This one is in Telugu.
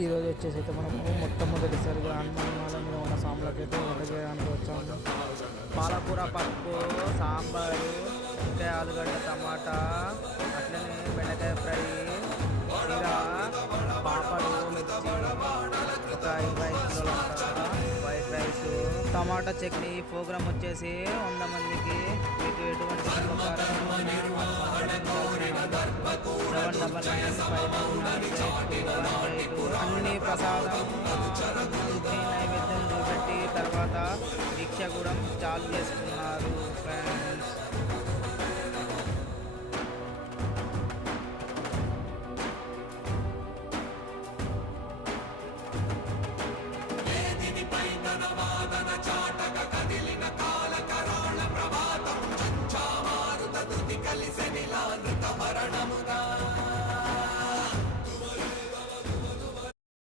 ఈరోజు వచ్చేసి అయితే మనము మొట్టమొదటిసారిగా హనుమాన్ మీద ఉన్న సాంబార్లకైతే వంట చేయడానికి వచ్చాము. పాలకూర పప్పు, సాంబారు, ఇంకా ఆలుగడ్డ టమాటా, అట్లనే బెండకాయ ఫ్రై, చీర, పాపడు, మిర్చి, ఒక 25 కిలోల వైట్ రైస్, టమాటా చట్నీ. ప్రోగ్రామ్ వచ్చేసి 100 మందికి. మీకు ఎటువంటి అన్ని ప్రసాదం నైవేద్యం చూపెట్టి తర్వాత దీక్ష కూడా చాలు చేసుకున్నాం.